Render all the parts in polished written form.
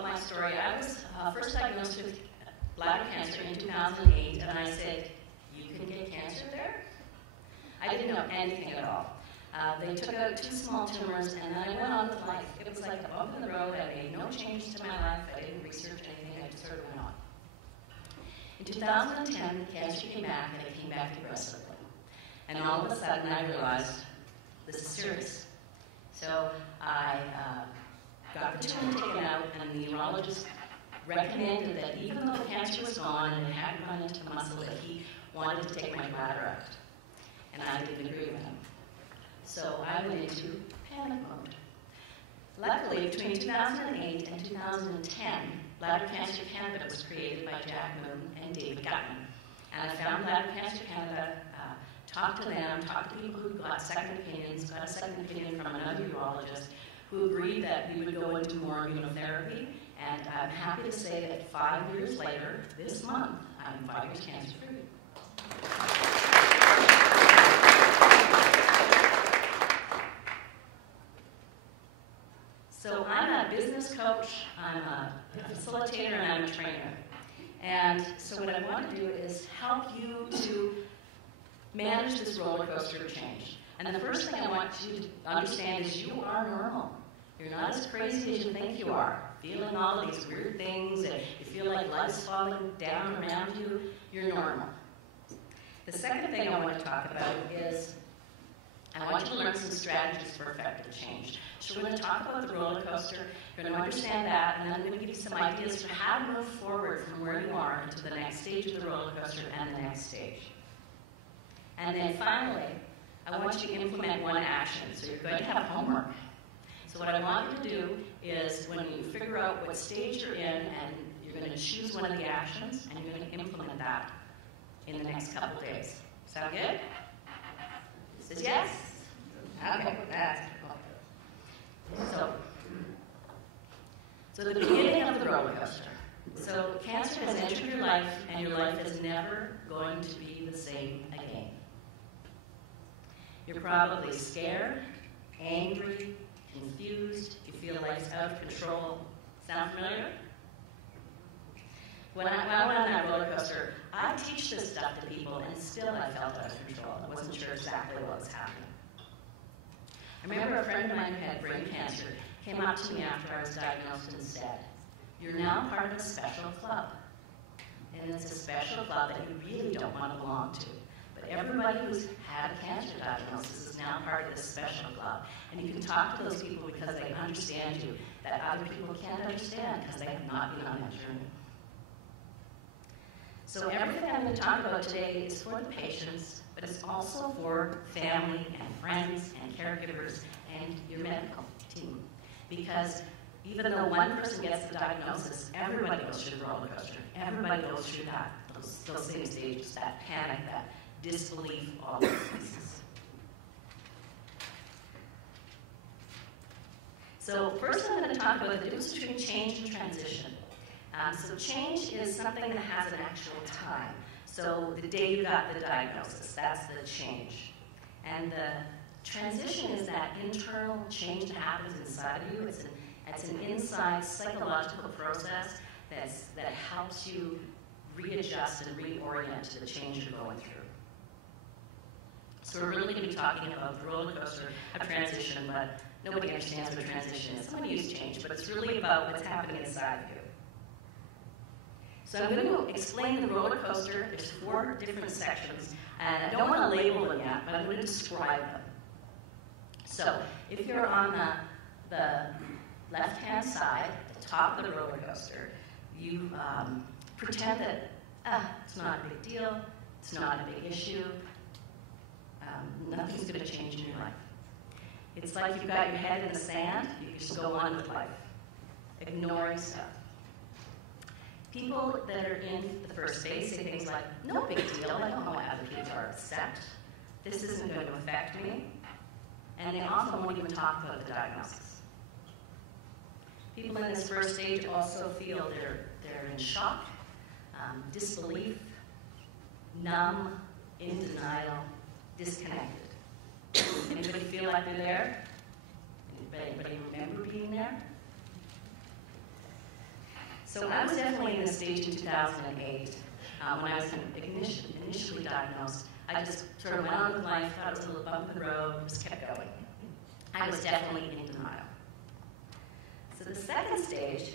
about my story. I was first diagnosed with bladder cancer in 2008, and I said, "You can get cancer there?" I didn't know anything at all. They took out 2 small tumors, and then I went on with life. It was like a bump in the road. I made no changes to my life. I didn't research anything. I just sort of went on. In 2010, cancer came back, and it came back aggressively. And all of a sudden, I realized this is serious. So I got the tumor taken out, and the urologist recommended that even though the cancer was gone and it hadn't gone into the muscle, that he wanted to take my bladder out. And I didn't agree with him. So I went into panic mode. Luckily, between 2008 and 2010, Bladder Cancer Canada was created by Jack Moon and David Gutman. And I found Bladder Cancer Canada, talked to them, talked to people who got second opinions, got a second opinion from another urologist who agreed that we would go into more immunotherapy. And I'm happy to say that 5 years later, this month, I'm 5 years cancer-free. So I'm a business coach, I'm a facilitator, and I'm a trainer. And so what I want to do is help you to manage this roller coaster of change. And the first thing I want you to understand is you are normal. You're not as crazy as you think you are. Feeling all of these weird things, and you feel like life's falling down around you, you're normal. The second thing I want to talk about is I want you to learn some strategies for effective change. So we're going to talk about the roller coaster, you're going to understand that, and then I'm going to give you some ideas for how to move forward from where you are into the next stage of the roller coaster and the next stage. And then finally, I want you to implement one action. So you're going to have homework. So what I want you to do is when you figure out what stage you're in, and you're going to choose one of the actions, and you're going to implement that in the next couple of days. Sound good? Says yes? Okay, that's So the beginning of the roller coaster. So cancer has entered your life, and your life is never going to be the same again. You're probably scared, angry, confused, you feel life's out of control. Sound familiar? When I went on that roller coaster, I teach this stuff to people, and still I felt out of control. I wasn't sure exactly what was happening. I remember a friend of mine who had brain cancer came up to me after I was diagnosed and said, "You're now part of a special club. And it's a special club that you really don't want to belong to. But everybody who's had a cancer diagnosis is now part of this special club. And you can talk to those people because they understand you, that other people can't understand because they have not been on that journey." So everything I'm going to talk about today is for the patients, but it's also for family and friends and caregivers and your medical team. Because even though one person gets the diagnosis, everybody goes through the roller coaster. Everybody goes through that, those same stages, that panic, that disbelief, all those pieces. So first I'm going to talk about the difference between change and transition. So change is something that has an actual time. So the day you got the diagnosis, that's the change. And the transition is that internal change that happens inside of you. It's an inside psychological process that helps you readjust and reorient to the change you're going through. So we're really going to be talking about the roller coaster of transition, but nobody understands what transition is. Somebody use change, but it's really about what's happening inside of you. So I'm going to explain the roller coaster. There's 4 different sections, and I don't want to label them yet, but I'm going to describe them. So if you're on the left-hand side, at the top of the roller coaster, you pretend that it's not a big deal, it's not a big issue, nothing's going to change in your life. It's like you've got your head in the sand, you just go on with life, ignoring stuff. People that are in the first phase say things like, "No big deal, I don't know why other people are upset. This isn't going to affect me." And they often won't even talk about the diagnosis. People in this first stage also feel they're in shock, disbelief, numb, in denial, disconnected. Anybody feel like they're there? Anybody remember being there? So I was definitely in this stage in 2008 when I was initially diagnosed. I just sort of went on with life, thought it was a little bump in the road, just kept going. I was definitely in denial. So the second stage,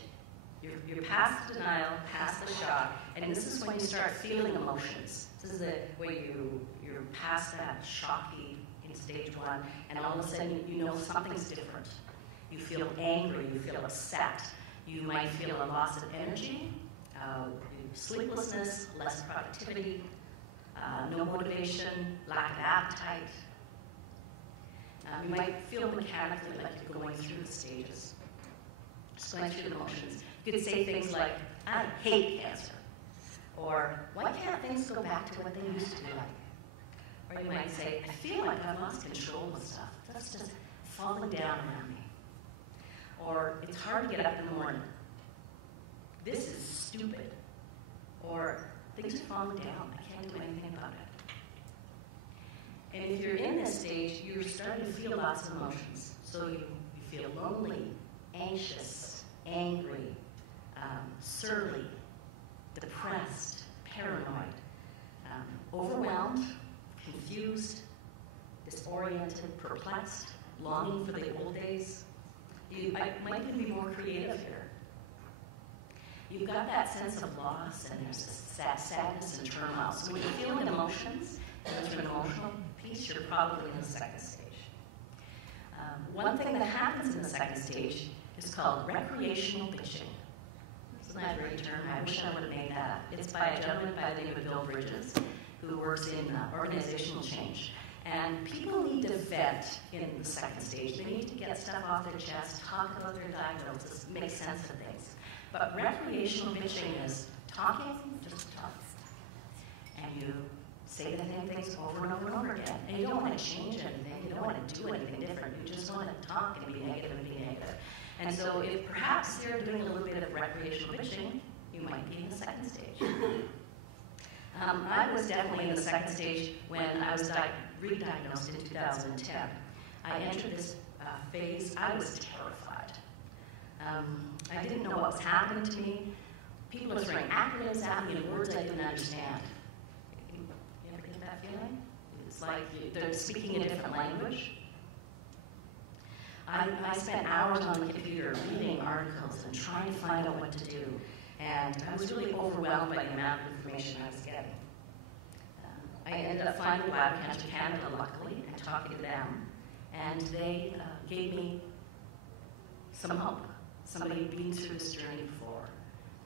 you're past the denial, past the shock, and this is when you start feeling emotions. This is where you're past that shocky in stage one, and all of a sudden you know something's different. You feel angry, you feel upset, you might feel a loss of energy, sleeplessness, less productivity, no motivation, lack of appetite. You might feel mechanically like you're going through the stages, just going through the motions. You could say things like, I hate cancer, or why can't things go back to what they used to be like? Or you might say, I feel like I've lost control of stuff. That's just falling down around me. Or it's hard to get up in the morning. This is stupid. Or things are falling down. I can't do anything about it. And if you're in this stage, you're starting to feel lots of emotions. So you feel lonely, anxious, angry, surly, depressed, paranoid, overwhelmed, confused, disoriented, perplexed, longing for the old days. I might even be more creative here. You've got that sense of loss, and there's this sadness and turmoil. So when you're feeling emotions, and there's an emotional piece, you're probably in the second stage. One thing that happens in the second stage is called recreational bitching. Isn't that a great term? I wish I would have made that up. It's by a gentleman by the name of Bill Bridges, who works in organizational change. And people need to vent in the second stage. They need to get stuff off their chest, talk about their diagnosis, make sense of things. But recreational bitching is talking, just talk. And you say the same things over and over and over again. And you don't want to change anything. You don't want to do anything different. You just want to talk and be negative and be negative. And so if perhaps you're doing a little bit of recreational bitching, you might be in the second stage. I was definitely in the second stage when I was re-diagnosed in 2010. I entered this phase. I was terrified. I didn't know what was happening to me. People were throwing acronyms at me and words I didn't understand. You ever get that feeling? It's like they're speaking in a different language. I spent hours on the computer reading articles and trying to find out what to do. And I was really overwhelmed by the amount of information I was getting. I ended up finding Bladder Cancer Canada, luckily, and talking to them. And they gave me some hope. Somebody had been through this journey before.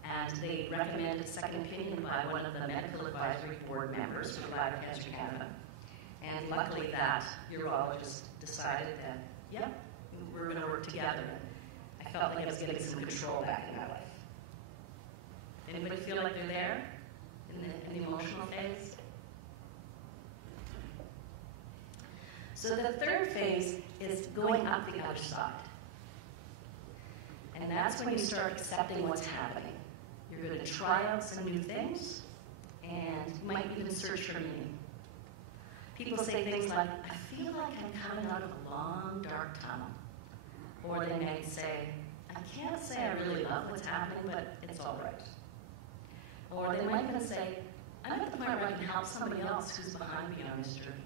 And they recommended a second opinion by one of the medical advisory board members for Bladder Cancer Canada. And luckily that urologist decided that, yep, we're going to work together. I felt like I was getting some control back in my life. Anybody feel like they're there in the emotional phase? So the third phase is going up the other side. And that's when you start accepting what's happening. You're going to try out some new things, and you might even search for meaning. People say things like, I feel like I'm coming out of a long, dark tunnel. Or they might say, I can't say I really love what's happening, but it's all right. Or they might even say, I'm at the point where I can help somebody else who's behind me on this journey.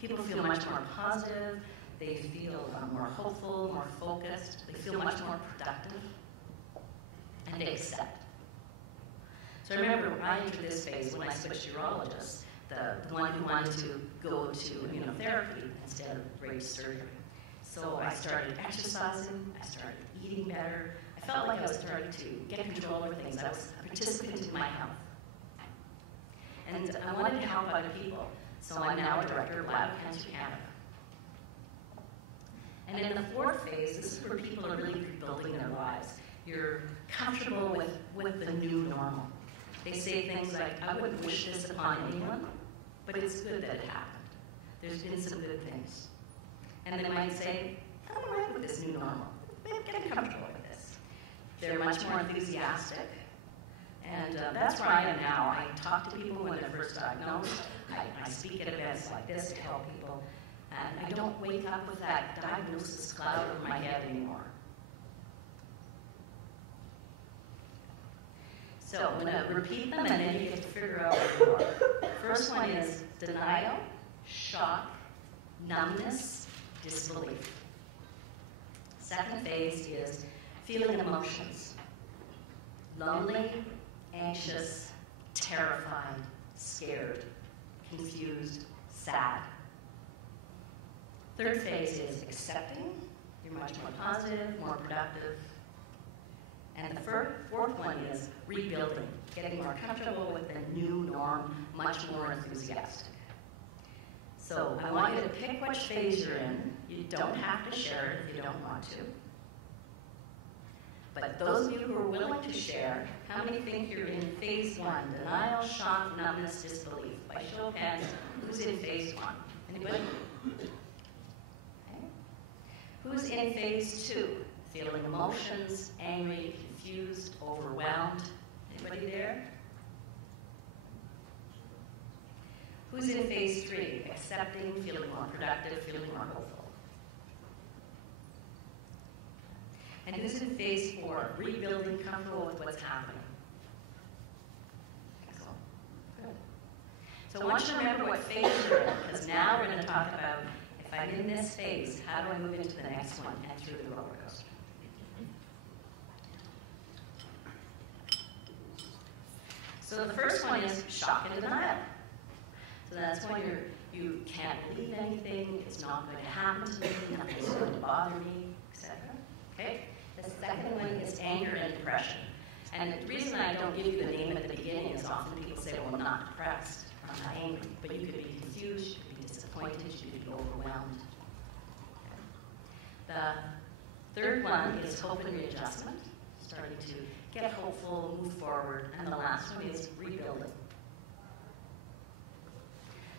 People feel much more positive, they feel more hopeful, more focused, they feel much more productive, and they accept. So I remember when I entered this phase when I switched urologists, the one who wanted to go to immunotherapy instead of radiation surgery. So I started exercising, I started eating better. I felt like I was starting to get control over things. I was a participant in my health. And I wanted to help other people. So I'm now a director of Bladder Cancer Canada. And in the fourth phase, this is where people are really rebuilding their lives. You're comfortable with the new normal. They say things like, I wouldn't wish this upon anyone, but it's good that it happened. There's been some good things. And they might say, I'm all right with this new normal. I'm getting comfortable with this. They're much more enthusiastic. And that's where I am now. I talk to people when they're first diagnosed. I speak at events like this to help people. And I don't wake up with that diagnosis cloud over my head anymore. So I'm going to repeat them, and then you get to figure out what you are. First one is denial, shock, numbness, disbelief. Second phase is feeling emotions. Lonely, anxious, terrified, scared, confused, sad. Third phase is accepting. You're much more positive, more productive. And the fourth one is rebuilding, getting more comfortable with the new norm, much more enthusiastic. So I want you to pick which phase you're in. You don't have to share it if you don't want to. But those of you who are willing to share, how many think you're in phase one? Denial, shock, numbness, disbelief. By show of hands, who's in phase one? Anybody? Okay. Who's in phase two? Feeling emotions, angry, confused, overwhelmed. Anybody there? Who's in phase three? Accepting, feeling more productive, feeling more hopeful. And who's in phase four? Rebuilding, comfortable with what's happening. Excellent. Good. So I want you to remember what phase you're in, because now we're going to talk about, if I'm in this phase, how do I move into the next one and through the roller coaster? So the first one is shock and denial. So that's when you can't believe anything, it's not going to happen to me, nothing's going to bother me, etc. Okay? The second one is anger and depression. And the reason I don't give you the name at the beginning is often people say, well, I'm not depressed, I'm not angry. But you could be confused, you could be disappointed, you could be overwhelmed. Okay. The third one is hope and readjustment, starting to get hopeful, move forward. And the last one is rebuilding.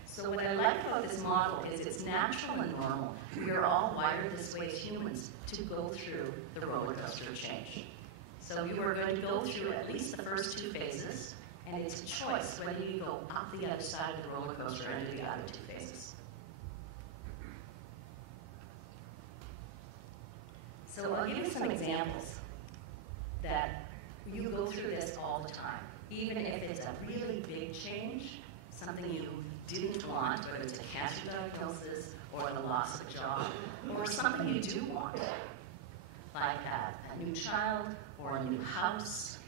So what I like about this model is it's natural and normal. We are all wired this way as humans to go through the roller coaster of change. So you are going to go through at least the first two phases, and it's a choice whether you go up the other side of the roller coaster and do the other two phases. So I'll give you some examples that you go through this all the time, even if it's a really big change, something you didn't want, whether it's a cancer diagnosis or the loss of a job, or something you do want, like a new child or a new house.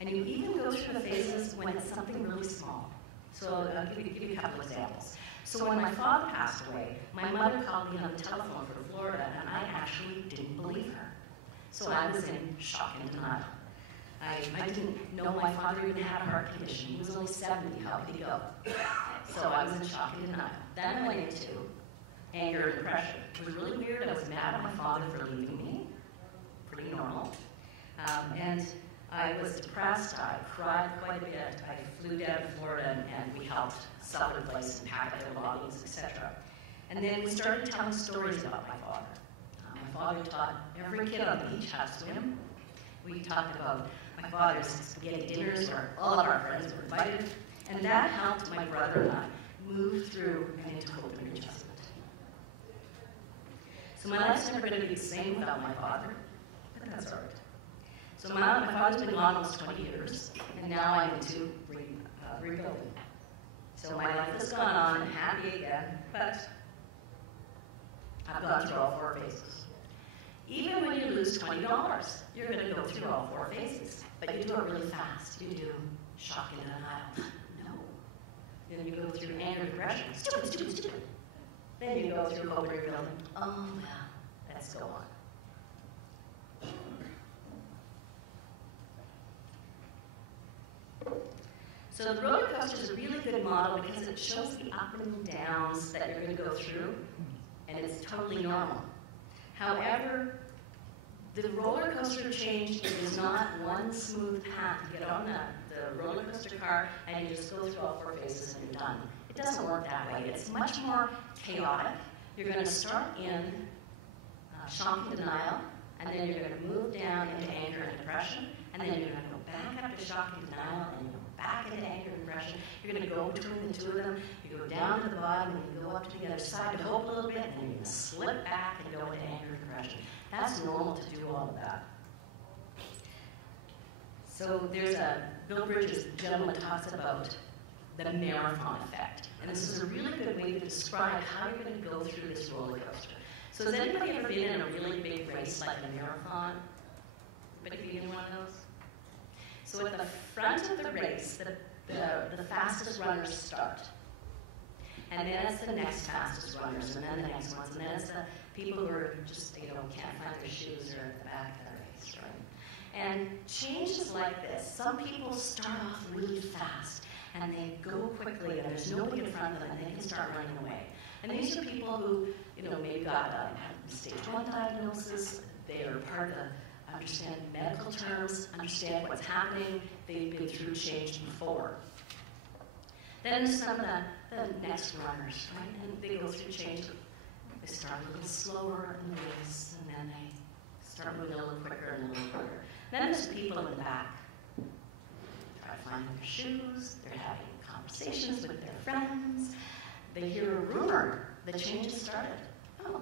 And you even go through the phases when it's something really small. So I'll give you a couple examples. So when my father passed away, my mother called me on the telephone from Florida, and I actually didn't believe her. So I was in shock and denial. I didn't know my father even had a heart condition. He was only 70. How could he go? So I was in shock and denial. Then I went into anger and depression. It was really weird. I was mad at my father for leaving me. Pretty normal. And I was depressed. I cried quite a bit. I flew down to Florida and we helped sell their place and pack up their belongings, etc. And then we started telling stories about my father. My father taught every kid on the beach how to swim. We talked about my father's spaghetti dinners where all of our friends were invited, and that helped my brother and I move through and into hope and adjustment. So my life's never going to be the same without my father, but that's all right. So my father's been gone almost 20 years, and now I'm into rebuilding. So my life has gone on, happy again, but I've gone through all four phases. Even when you lose $20, you're going to go through all four phases. But you do it really fast. You do shock and denial. No. Then you go through anger and depression. Stupid, stupid, stupid. Then you go through hope and rebuilding. Oh, yeah. Let's go on. So the roller coaster is a really good model because it shows the up and downs that you're going to go through, and it's totally normal. However, the roller coaster change is not one smooth path. You get on the roller coaster car and you just go through all four phases and you're done. It doesn't work that way. It's much more chaotic. You're going to start in shock and denial, and then you're going to move down into anger and depression, and then you're going to go back up to shock and denial, and you go back into anger and depression. You're going to go between the two of them. You go down to the bottom, and you go up to the other side of hope a little bit, and then you're going to slip back and go into anger and depression. That's normal to do all of that. So there's Bill Bridges, the gentleman talks about the marathon effect. And this is a really good way to describe how you're going to go through this roller coaster. So has anybody ever been in a really big race like a marathon? Anybody been in one of those? So at the front of the race, the fastest runners start. And then it's the next fastest runners, and then the next ones, and then it's the people who are just, can't find their shoes or at the back of the race, right? And change is like this. Some people start off really fast, and they go quickly, and there's nobody in front of them, and they can start running away. And these are people who, maybe got a stage 1 diagnosis, they are part of understand medical terms, understand what's happening, they've been through change before. Then there's some of the next runners, right? And they go through change. They start a little slower in the race, and then they start moving a little quicker and a little quicker. Then there's people in the back. Try to find their shoes, they're having conversations with their friends. They hear a rumor that change has started. Oh.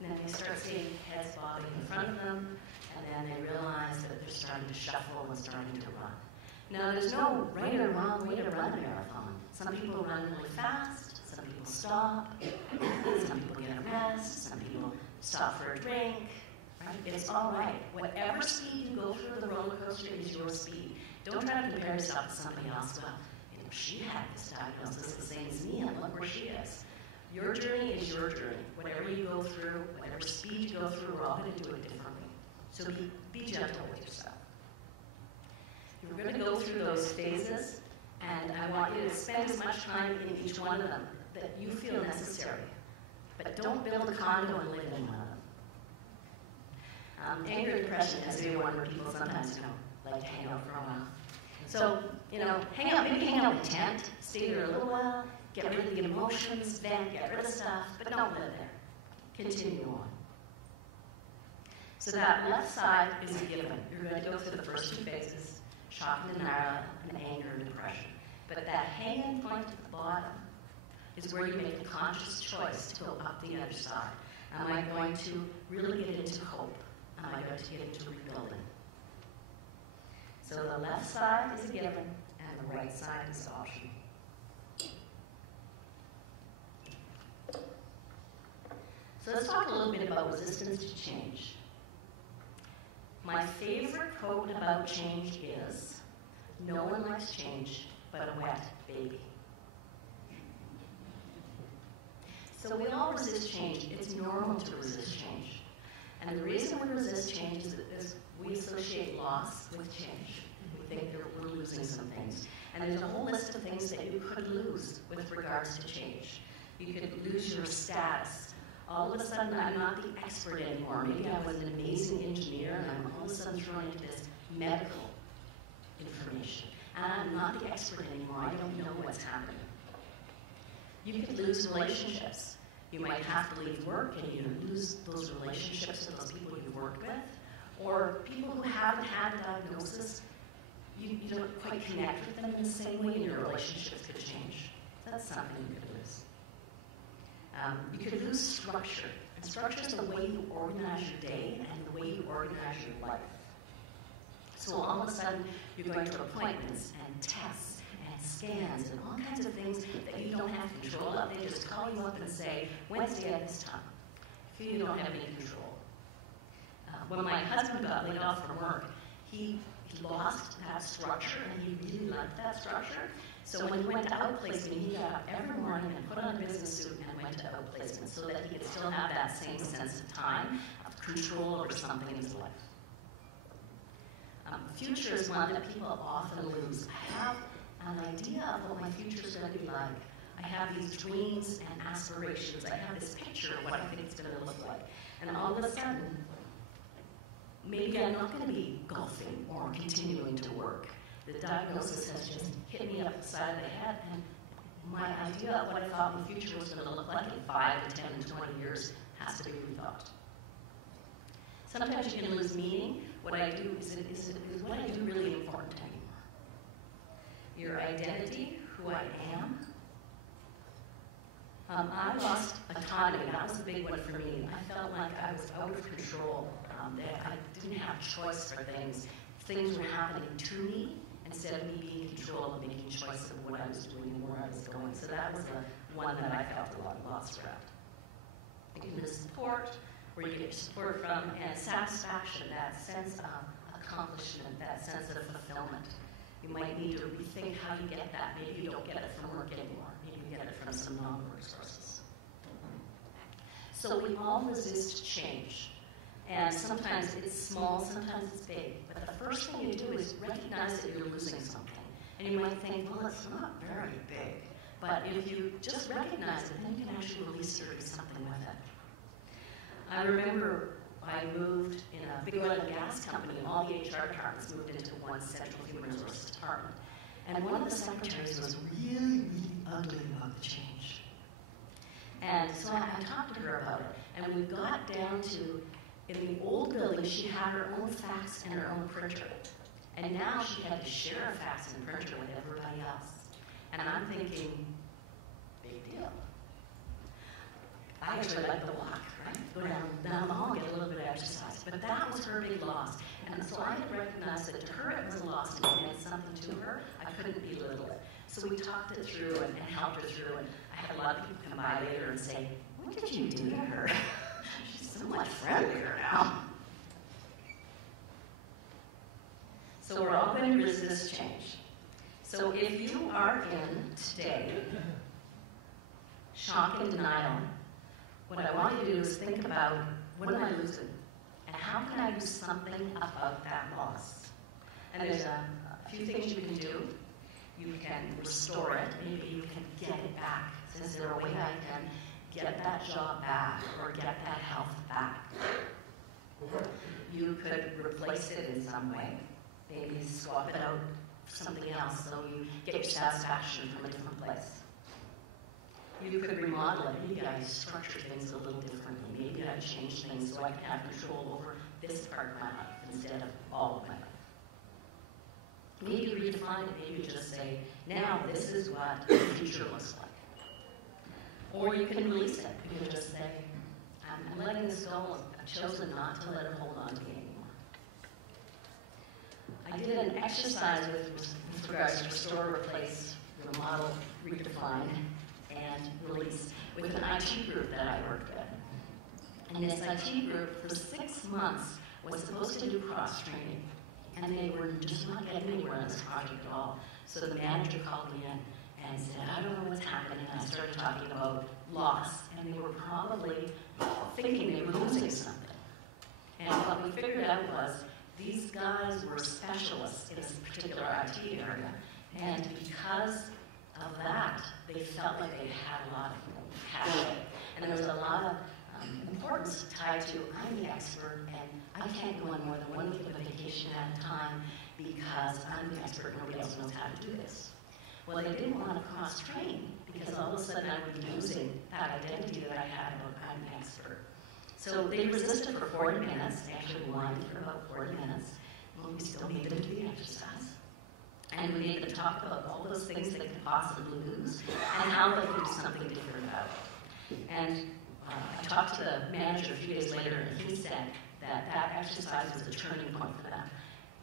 And then they start seeing heads bobbing in front of them, and then they realize that they're starting to shuffle and starting to run. Now, there's no right or wrong way to run a marathon. Some people run really fast, some people stop, some people get a rest, some people stop for a drink, right? It's all right. Whatever speed you go through the roller coaster is your speed. Don't try to compare yourself to somebody else. Well, she had this diagnosis the same as me, and look where she is. Your journey is your journey. Whatever you go through, whatever speed you go through, we're all going to do it differently. So be gentle with yourself. You're going to go through those phases, and I want you to spend as much time in each one of them that you feel necessary. But don't build a condo and live in one of them. Anger and depression is one where people sometimes, like to hang out for a while. So, maybe hang out in a tent, stay there a little while, get rid of the emotions, vent, get rid of stuff, but don't live there. Continue on. So that left side is a given. You're going to go through the first 2 phases, shock and denial, and anger and depression. But that hanging point at the bottom is where you make a conscious choice to go up the other side. Am I going to really get into hope? Am I going to get into rebuilding? So the left side is a given, and the right side is optional. So let's talk a little bit about resistance to change. My favorite quote about change is, "No one likes change but a wet baby." So we all resist change. It's normal to resist change. And the reason we resist change is we associate loss with change. We think that we're losing some things. And there's a whole list of things that you could lose with regards to change. You could lose your status. All of a sudden, I'm not the expert anymore. Maybe I was an amazing engineer, and I'm all of a sudden thrown into this medical information. And I'm not the expert anymore. I don't know what's happening. You could lose relationships. You might have to leave work, and you lose those relationships with those people you worked with. Or people who haven't had a diagnosis, you don't quite connect with them in the same way, and your relationships could change. That's something you could lose. You could lose structure. And structure is the way you organize your day and the way you organize your life. So all of a sudden, you're going to appointments and tests and scans and all kinds of things that you don't have control of. They just call you up and say, Wednesday at this time. You don't have any control. When my husband got laid off from work, he lost that structure, and he really liked that structure. So when he went to outplacement, he got up every morning and put on a business suit and went to outplacement so that he could still have that same sense of time, of control over something in his life. Future is one that people often lose. I have an idea of what my future is going to be like. I have these dreams and aspirations. I have this picture of what I think it's going to look like. And all of a sudden, maybe I'm not going to be golfing or continuing to work. The diagnosis has just hit me up the side of the head, and my idea of what I thought my future was going to look like in 5 to 10 and 20 years has to be rethought. Sometimes you can lose meaning. What I do is what I do really important anymore? Your identity, who I am. I lost autonomy. That was a big one for me. I felt like I was out of control, that I didn't have choice for things. things were happening to me instead of me being in control and making choice of what I was doing and where I was going. So that was the one that I felt a lot lost around. And the support, where you get your support from, and satisfaction, that sense of accomplishment, that sense of fulfillment. You might need to rethink how you get that. Maybe you don't get it from work anymore. Maybe you get it from some non-work sources. So we all resist change. And sometimes it's small, sometimes it's big. But the first thing you do is recognize that you're losing something. And you might think, well, it's not very big. But if you just recognize it, then you can actually release it or do something with it. I remember I moved in a big oil and gas company, and all the HR departments moved into one central human resources department. And one of the secretaries was really, really ugly about the change. And so I talked to her about it, and we got down to, in the old building, she had her own fax and her own printer. And now she had to share a fax and printer with everybody else. And I'm thinking, big deal. I actually like the walk, right? Go down the hall, get a little bit of exercise. But that was her big loss. And so I had recognized that to her it was a loss and it meant something to her. I couldn't belittle it. So we talked it through and helped her through. And I had a lot of people come by later and say, what did you do to her? She's so much friendlier now. So we're all going to resist change. So if you are in today shock and denial, what I want you to do is think about, what am I losing? And how can I do something about that loss? And there's a few things you can do. You can restore it. Maybe you can get it back. Is there a way I can get that job back or get that health back? You could replace it in some way. Maybe swap it out for something else so you get your satisfaction from a different place. You could remodel it. Maybe I structure things a little differently. Maybe I change things so I can have control over this part of my life instead of all of my life. Maybe redefine it. Maybe just say, now this is what the future looks like. Or you can release it. You can just say, I'm letting this go. I've chosen not to let it hold on to me anymore. I did an exercise with regards to restore, replace, remodel, redefine, and release with an IT group that I worked with. And this IT group for 6 months was supposed to do cross-training. And they were just not getting anywhere on this project at all. So the manager called me in and said, I don't know what's happening. And I started talking about loss. And they were probably thinking they were losing something. And what we figured out was these guys were specialists in this particular IT area. And because of that, they felt like they had a lot of passion. And there was a lot of importance tied to, I'm the expert, and I can't go on more than 1 week of vacation at a time because I'm the expert, nobody else knows how to do this. Well, they didn't want to cross-train because all of a sudden I would be losing that identity that I had about I'm the expert. So they resisted for 40 minutes. They actually whined for about 40 minutes. Well, we still needed them to do the exercise. And we needed to talk about all those things they could possibly lose and how they could do something different about it. And I talked to the manager a few days later, and he said that that exercise was a turning point for them.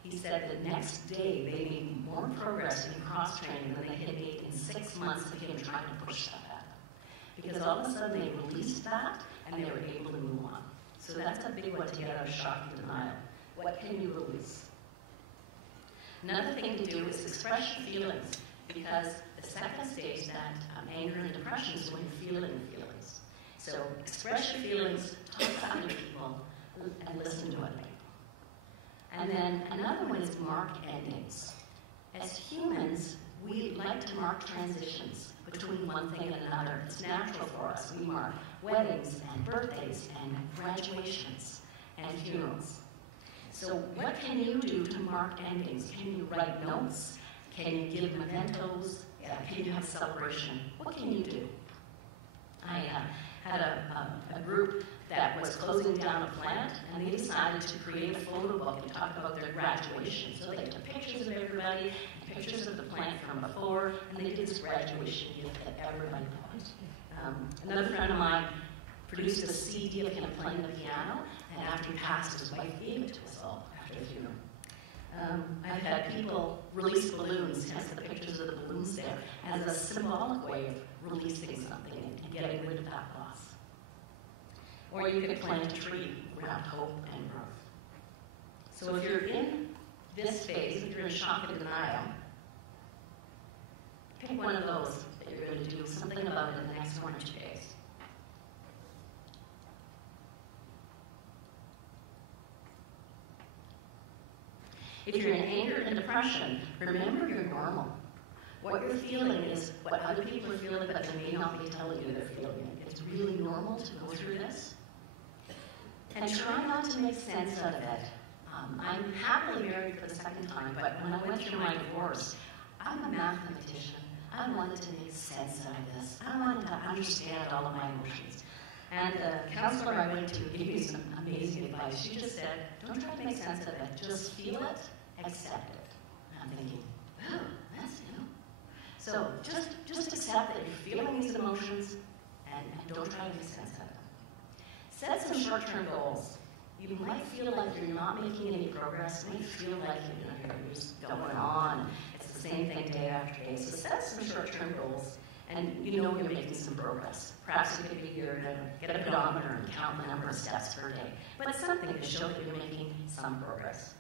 He said the next day they made more progress in cross-training than they had made in 6 months of him trying to push that at them. Because all of a sudden they released that, and they were able to move on. So that's a big one to get out of shock and denial. What can you release? Another thing to do is express your feelings, because the second stage, that anger and depression, is when you're feeling feelings. So express your feelings, talk to other people, and listen to other people. And then another one is mark endings. As humans, we like to mark transitions between one thing and another. It's natural for us. We mark weddings and birthdays and graduations and funerals. So what can you do to mark endings? Can you write notes? Can you give mementos? Can you have a celebration? What can you do? I had a group that was closing down a plant, and they decided to create a photo book and talk about their graduation. So they took pictures of everybody, pictures of the plant from before, and they did this graduation gift that everybody bought. Another friend of mine produced a CD of him playing the piano, and after he passed, his wife gave it to us all after the funeral. I've had people release balloons, hence the pictures of the balloons there, as a symbolic way of releasing something and getting rid of that loss. Or you could plant a tree around hope and growth. So if you're in this phase, if you're in shock and denial, pick one of those that you're going to do something about it in the next 1 or 2 days. If you're in anger and depression, remember you're normal. What you're feeling is what other people are feeling, but they may not be telling you they're feeling it. It's really normal to go through this. And try not to make sense out of it. I'm happily married for the second time, but when I went through my divorce, I'm a mathematician. I wanted to make sense out of this. I wanted to understand all of my emotions. And the counselor I went to gave me some amazing advice. She just said, don't try to make sense of it. Just feel it, accept it. And I'm thinking, oh, that's new. So just accept that you're feeling these emotions and don't try to make sense of them. Set some short-term goals. You might feel like you're not making any progress. You might feel like you're just going on. It's the same thing day after day. So set some short-term goals, and you know you're making some progress. Perhaps it could be here to get a pedometer and count the number of steps per day. But it's something to show that you're making some progress.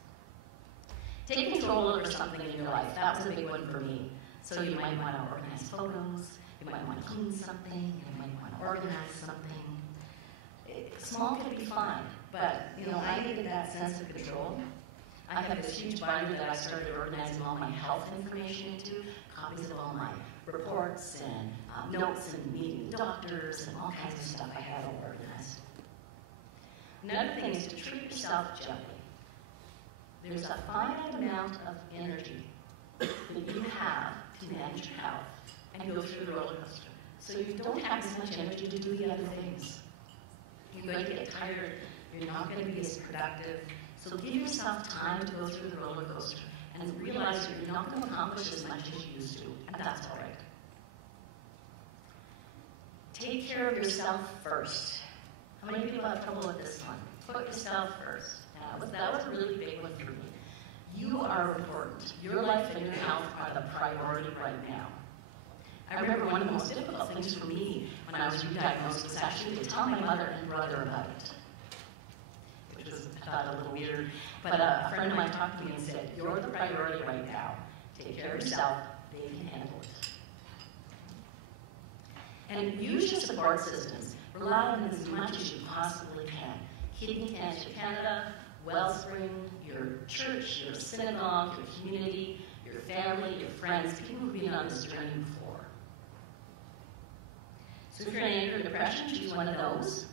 Take control over something in your life. That was a big one for me. So you might want to organize photos. You might want to clean something. You might want to organize something. Small could be fine, but I needed that sense of control. I have this huge binder that I started organizing all my health information into, copies of all my reports and notes and meeting doctors and all kinds of stuff I had all organized. Another thing is to treat yourself gently. There's a finite amount of energy that you have to manage your health and go through the roller coaster. So you don't have as much energy to do the other things. You're going to get tired. You're not going to be as productive. So give yourself time to go through the roller coaster and realize that you're not going to accomplish as much as you used to, and that's all right. Take care of yourself first. How many people have trouble with this one? Put yourself first. That was a really big one for me. You are important. Your life and your health are the priority right now. I remember one of the most difficult things for me when I was re-diagnosed was actually to tell my mother and brother about it, which was, I thought, a little weird. But a friend of mine talked to me and said, you're the priority right now. Take care of yourself. They can handle it. And use your support systems. Rely on them as much as you possibly can. Kidney Cancer Canada, Wellspring, your church, your synagogue, your community, your family, your friends, people who've been on this journey before. So if you're in anger and depression, choose one of those.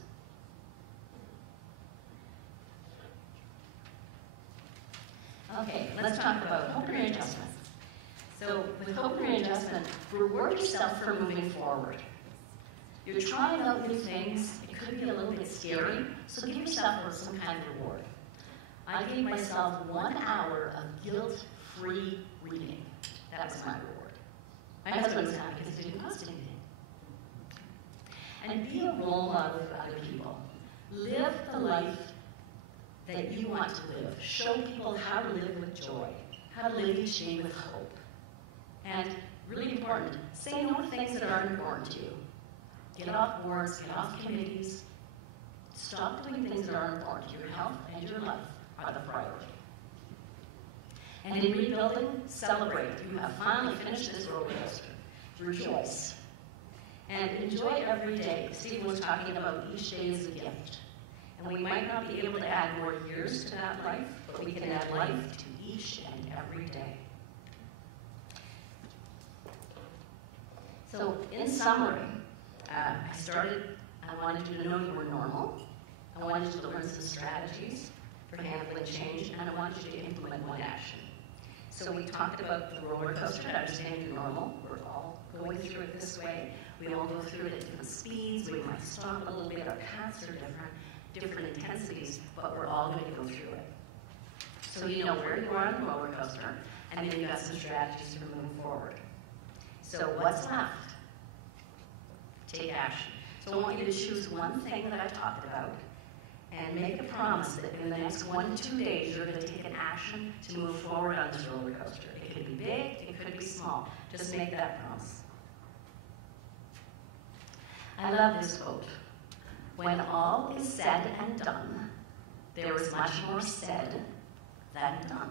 Okay, let's talk about hope and readjustment. So with hope and readjustment, reward yourself for moving forward. You're trying out new things. It could be a little bit scary, so give yourself some kind of reward. I gave myself 1 hour of guilt-free reading. That was my reward. My husband was happy because it didn't cost anything. And be a role model for other people. Live the life that you want to live. Show people how to live with joy, how to live each day with hope. And really important, say no to things that aren't important to you. Get off boards, get off committees. Stop doing things that aren't important. Your health and your life are the priority. And in rebuilding, celebrate. You have finally finished this roller coaster. Rejoice. And enjoy every day. Stephen was talking about each day as a gift. And we might not be able to add more years to that life, but we can add life to each and every day. So, in summary, I wanted you to know you were normal. I wanted you to learn some strategies for handling change, and I wanted you to implement one action. So we talked about the roller coaster, understanding you're normal. We're all going through it this way. We all go through it at different speeds. We might stop a little bit. Our paths are different intensities, but we're all going to go through it. So you know where you are on the roller coaster, and then you've got some strategies for moving forward. So what's left? Take action. So I want you to choose one thing that I talked about, and make a promise that in the next 1 to 2 days you're going to take an action to move forward on this roller coaster. It could be big, it could be small. Just make that promise. I love this quote. When all is said and done, there is much more said than done.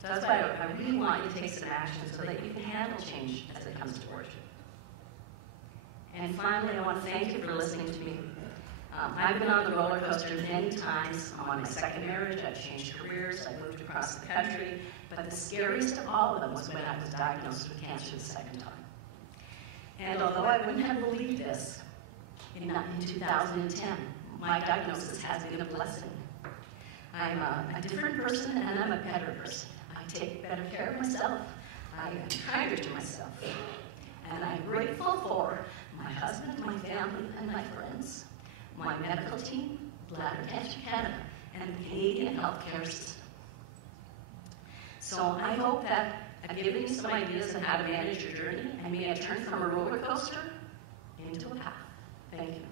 So that's why I really want you to take some action so that you can handle change as it comes towards you. And finally, I want to thank you for listening to me. I've been on the roller coaster many times. I'm on my second marriage. I've changed careers. I've moved across the country. But the scariest of all of them was when I was diagnosed with cancer the second time. And although I wouldn't have believed this in 2010, my diagnosis has been a blessing. I'm a different person and I'm a better person. I take better care of myself. I am kinder to myself. And I'm grateful for my husband, my family, and my friends, my medical team, Bladder Cancer Canada, and the Canadian healthcare system. So I hope that I've given you some ideas on how to manage your journey, and may I turn from a roller coaster into a path. Thank you.